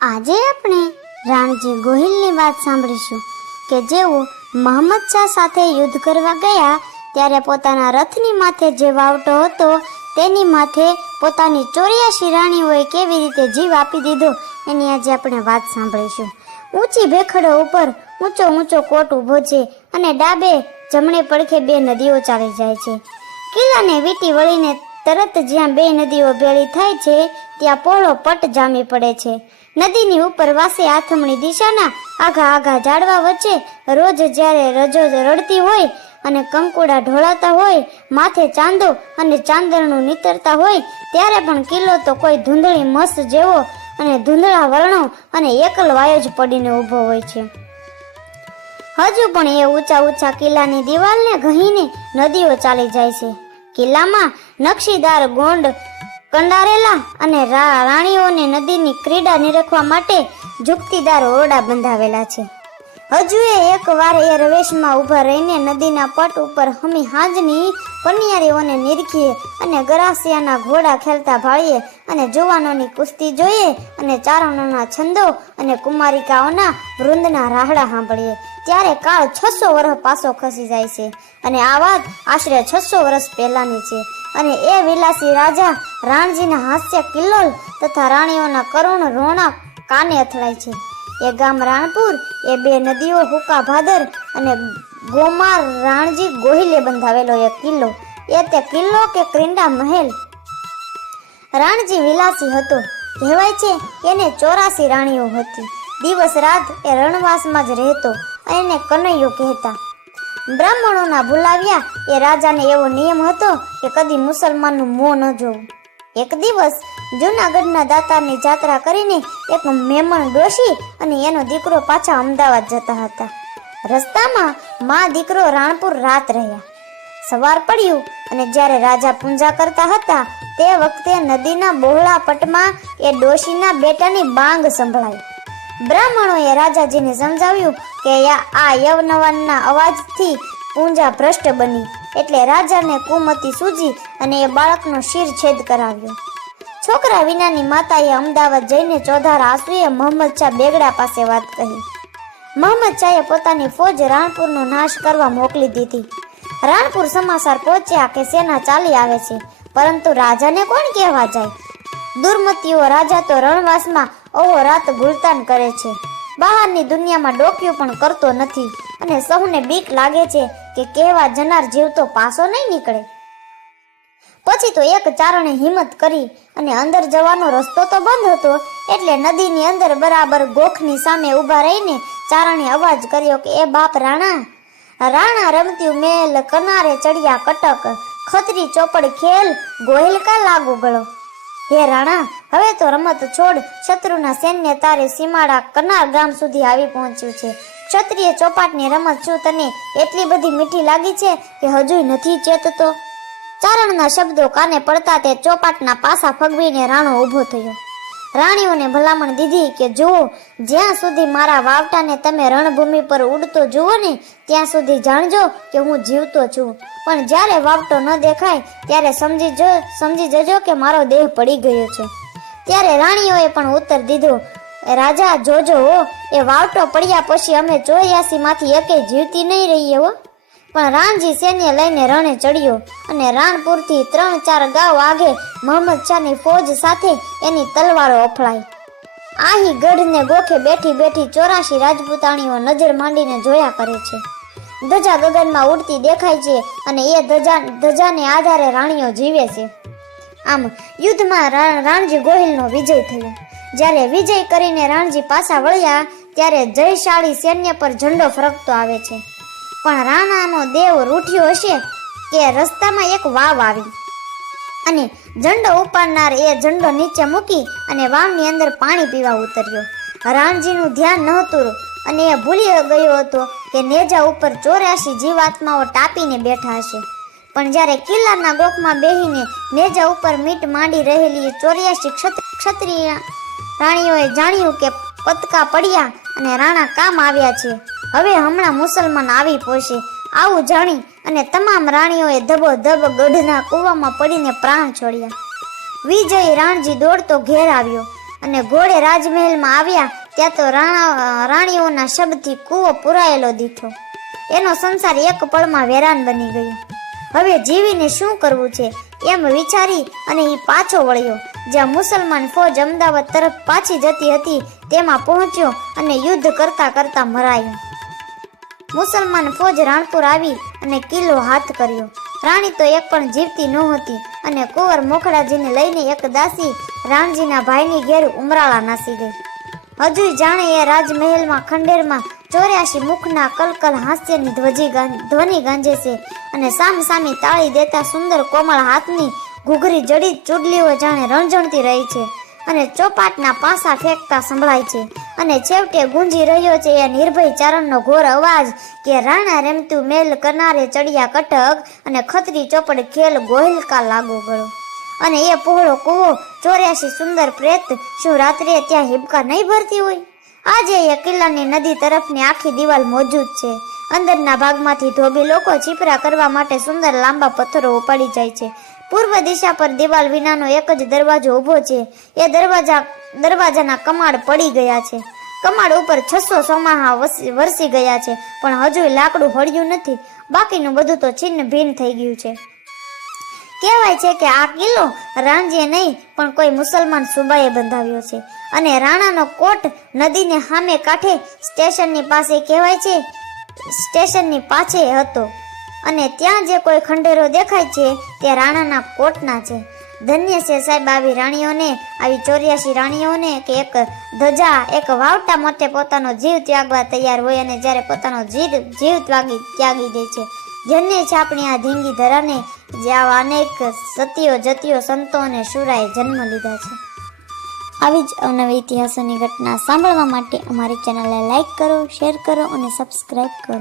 આજે આપણે રાણજી ગોહિલની વાત સાંભળીશું કે જેઓ મહંમદ શાહ સાથે યુદ્ધ કરવા ગયા ત્યારે પોતાના રથની માથે જે વાવટો હતો તેની માથે પોતાની 84 રાણીઓએ કેવી રીતે જીવ આપી દીધો એની આજે આપણે વાત સાંભળીશું. ઊંચી ભેખડો ઉપર ઊંચો ઊંચો કોટ ઊભો છે અને ડાબે જમણે પડખે બે નદીઓ ચાલી જાય છે. કિલ્લાને વીંટી વળીને તરત જ્યાં બે નદીઓ ભેળી થાય છે ત્યાં પહોળો પટ જામી પડે છે. નદીની ઉપર વાસે આથમણી દિશાના આઘા આઘા ઝાડવા વચ્ચે રોજ જ્યારે રજો રડતી હોય અને કંકુડા ઢોળાતા હોય, માથે ચાંદો અને ચાંદરણું નીતરતા હોય ત્યારે પણ કિલ્લો તો કોઈ ધૂંધળી મસ્ત જેવો અને ધૂંધળા વર્ણો અને એકલ વાયો જ પડીને ઊભો હોય છે. હજુ પણ એ ઊંચા ઊંચા કિલ્લાની દિવાલને ઘહીને નદીઓ ચાલી જાય છે. કિલ્લામાં નકશીદાર ગોંડ કંડારેલા અને રાણીઓને નદીની ક્રીડા નિરખવા માટે ઝૂકતીદાર ઓરડા બંધાવેલા છે. હજુ એક વાર એ રવેશમાં ઊભા રહીને નદીના પટ ઉપર હમી હાંજની પનિયારીઓને નિરખીએ અને ગરાસિયાના ઘોડા ખેલતા ભાળીએ અને જુવાનોની કુસ્તી જોઈએ અને ચારણોના છંદો અને કુમારિકાઓના વૃંદના રાહડા સાંભળીએ ત્યારે કાળ 600 વર્ષ પાછો ખસી જાય છે અને આ વાત આશરે 600 વર્ષ પહેલાની છે. અને એ વિલાસી રાજા રાણજીના હાસ્ય કિલ્લોલ તથા રાણીઓના કરુણ રોણા કાને અથડાય છે. એ ગામ રાણપુર, એ બે નદીઓ હુકા ભાદર અને ગોમાર રાણજી ગોહિલે બંધાવેલો એ કિલ્લો, એ તે કિલ્લો કે ક્રિંડા મહેલ. રાણજી વિલાસી હતો. કહેવાય છે એને 84 રાણીઓ હતી. દિવસ રાત એ રણવાસમાં જ રહેતો અને એને કનૈયો કહેતા. બ્રાહ્મણોના ભૂલાવ્યા એ રાજાને એવો નિયમ હતો કે કદી મુસલમાનનું મોં ન જોવું. એક દિવસ જૂનાગઢના દાતારની જાત્રા કરીને એક મેમણ ડોશી અને એનો દીકરો પાછા અમદાવાદ જતા હતા. રસ્તામાં માં દીકરો રાણપુર રાત રહ્યા. સવાર પડ્યું અને જ્યારે રાજા પૂજા કરતા હતા તે વખતે નદીના બહોળા પટમાં એ ડોશીના બેટાની બાંગ સંભળાઈ. બ્રાહ્મણોએ રાજાજીને સમજાવ્યું કે આ યવનવાનના અવાજથી પૂંજા ભ્રષ્ટ બની, એટલે રાજાને કુમતી સૂજી અને એ બાળકનો શિરછેદ કરાવ્યો. છોકરા વિનાની માતાએ અમદાવાદ જઈને ચોધાર આંસુએ મહંમદ શાહ બેગડા પાસે વાત કહી. મહંમદ શાહે પોતાની ફોજ રાણપુરનો નાશ કરવા મોકલી દીધી. રાણપુર સમાચાર પહોંચ્યા કે સેના ચાલી આવે છે, પરંતુ રાજાને કોણ કહેવા જાય? દુર્મતીઓ રાજા તો રણવાસમાં ઓહો રાત ગુલતાન કરે છે, બહારની દુનિયામાં ડોક્યું પણ કરતો નથી અને સૌને બીક લાગે છે કે કહેવા જનાર જીવ તો પાછો નહીં નીકળે. પછી તો એક ચારણે હિંમત કરી અને અંદર જવાનો રસ્તો તો બંધ હતો એટલે નદીની અંદર બરાબર ગોખની સામે ઊભા રહીને ચારણે અવાજ કર્યો કે એ બાપ રાણા, રાણા રમત્યું મેલ કનારે ચડિયા કટક, ખતરી ચોપડ ખેલ ગોહિલ કા લાગુ ગળો. હે રાણા, હવે તો રમત છોડ, શત્રુના સૈન્ય તારે સીમાડા કનાર ગામ સુધી આવી પહોંચ્યું છે. ક્ષત્રિય ચોપાટની રમત શું તને એટલી બધી મીઠી લાગી છે કે હજુય નથી ચેતતો? ચારણના શબ્દો કાને પડતા તે ચોપાટના પાસા ફગવીને રાણો ઊભો થયો. રાણીઓને ભલામણ દીધી કે જુઓ, જ્યાં સુધી મારા વાવટાને તમે રણભૂમિ પર ઉડતો જુઓ ને ત્યાં સુધી જાણજો કે હું જીવતો છું, પણ જ્યારે વાવટો ન દેખાય ત્યારે સમજી જજો કે મારો દેહ પડી ગયો છે. ત્યારે રાણીઓએ પણ ઉત્તર દીધો, રાજા જોજો હો, એ વાવટો પડ્યા પછી અમે 84 માંથી એકેય જીવતી નહીં રહીએ હો. પણ રાણજી સૈન્ય લઈને રણે ચડ્યો અને રાણપુરથી 3-4 ગાંવ આગે મહંમદ શાહની ફોજ સાથે એની તલવારો અફળાઈ. આહી ગઢને ગોખે બેઠી બેઠી 84 રાજપૂતાણીઓ નજર માંડીને જોયા કરે છે. ધજા ગગનમાં ઉડતી દેખાય છે અને એ ધજાને આધારે રાણીઓ જીવે છે. આમ યુદ્ધમાં રાણજી ગોહિલનો વિજય થયો. જ્યારે વિજય કરીને રાણજી પાછા વળ્યા ત્યારે જયશાળી સૈન્ય પર ઝંડો ફરકતો આવે છે. પણ રાણાનો દેવ રૂઠ્યો હશે કે રસ્તામાં એક વાવ આવી અને ઝંડો ઉપાડનાર એ ઝંડો નીચે મૂકી અને વાવની અંદર પાણી પીવા ઉતર્યો. રાણજીનું ધ્યાન નહોતું અને એ ભૂલી ગયો હતો કે નેજા ઉપર 84 જીવાત્માઓ ટાપીને બેઠા હશે. પણ જ્યારે કિલ્લાના ગોખમાં બેહીને નેજા ઉપર મીટ માંડી રહેલી 84 ક્ષત્રિય રાણીઓએ જાણ્યું કે પતકા પડ્યા અને રાણા કામ આવ્યા છે, હવે હમણાં મુસલમાન આવી પહોંચે. આવું જાણી અને તમામ રાણીઓએ ધબોધબ ગઢના કૂવામાં પડીને પ્રાણ છોડ્યા. વિજય રાણજી દોડતો ઘેર આવ્યો અને ઘોડે રાજમહેલમાં આવ્યા ત્યાં તો રાણીઓના શબ્દથી કૂવો પુરાયેલો દીઠો. એનો સંસાર એક પળમાં વેરાન બની ગયો. હવે જીવીને શું કરવું છે એમ વિચારી અને એ પાછો વળ્યો. જ્યાં મુસલમાન ફોજ અમદાવાદ તરફ પાછી જતી હતી તેમાં પહોંચ્યો અને યુદ્ધ કરતા કરતા મરાયો. મુસલમાન ફોજ રાણપુર આવી અને કિલ્લો હાથ કર્યો. રાણી તો એક પણ જીવતી નહોતી અને કુંવર મોખડાજીને લઈને એક દાસી રાણજીના ભાઈની ઘેર ઉમરાળા નાસી ગઈ. હજુ જાણે એ રાજમહેલમાં ખંડેરમાં 84 મુખના કલકલ હાસ્યની ધ્વનિ ગાંજે છે અને સામસામી તાળી દેતા સુંદર કોમળ હાથની ઘૂઘરી જડિત ચૂડલીઓ જાણે રણઝણતી રહી છે અને ચોપાટના પાસા ફેંકતા સંભળાય છે અને છેવટે ગુંજી રહ્યો છે એ નિર્ભય ચારણનો ઘોર અવાજ કે રાણા રેમતું મેલ કરનારે ચડિયા કટક અને ખતરી ચોપડ ખેલ ગોહિલકા લાગો ગળો. અને એ પહોળો કૂવો 84 સુંદર પ્રેત શું રાત્રે ત્યાં હિબકા નહીં ભરતી હોય? આજે એ કિલ્લાની નદી તરફની આખી દિવાલ મોજૂદ છે. અંદરના ભાગમાંથી ધોબી લોકો ચીપરા કરવા માટે સુંદર લાંબા પથ્થરો ઉપાડી જાય છે. પૂર્વ દિશા પર દિવાલ વિનાનો એક જ દરવાજો ઊભો છે. એ દરવાજાના કમાડ પડી ગયા છે. કમાડ ઉપર 600 સોમાહા વરસી ગયા છે, પણ હજુ લાકડું હળ્યું નથી. બાકીનું બધું તો છિન્ન ભિન્ન થઈ ગયું છે. કહેવાય છે કે આ કિલ્લો રાણજીએ નહીં પણ કોઈ મુસલમાન સુબાએ બંધાવ્યો છે અને રાણાનો કોટ નદીને સામે કાંઠે સ્ટેશનની પાસે કહેવાય છે સ્ટેશનની પાછે હતો અને ત્યાં જે કોઈ ખંડેરો દેખાય છે તે રાણાના કોટના છે. ધન્ય છે સાહેબ આવી રાણીઓને, આવી 84 રાણીઓને કે એક ધજા એક વાવટા માટે પોતાનો જીવ ત્યાગવા તૈયાર હોય અને જ્યારે પોતાનો જીવ ત્યાગી દે છે. ધન્ય છે આપણી આ ધીંગી ધરાને જે આવા અનેક સતીઓ જતીઓ સંતો અને શુરાએ જન્મ લીધા છે. આવી જ અવનવી ઇતિહાસોની ઘટના સાંભળવા માટે અમારી ચેનલને લાઈક કરો, શેર કરો અને સબસ્ક્રાઈબ કરો.